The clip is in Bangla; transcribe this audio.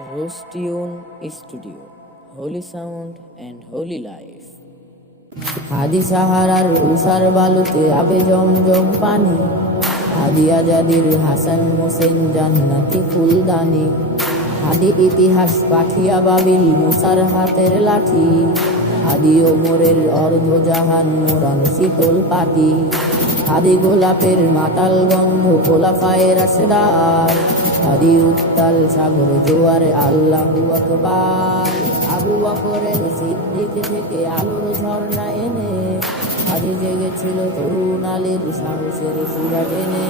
Rostiun Studio, Holy Sound and Holy Life. হাদি সাহারার উষার বালুতে আবে জমজম পানি, হাদি আজাদির হাসান হোসেন জান্নাতি ফুলদানি, হাদি ইতিহাস পাঠিয়া বাবিল মুসার হাতের লাঠি, হাদি ওমরের অর্ধজাহান মোরান শীতল পাটি, হাদি গোলাপের মাতাল গন্ধ খোলাফায়ে রাশেদার, হাদি উত্তাল সাগর জোয়ারে আল্লাহু আকবার। আবু বকরের সিদ্দিক থেকে আলোর ঝর্ণা এনে হাদি জেগেছিল তরুণ আলীর সাহসের সুরা টেনে।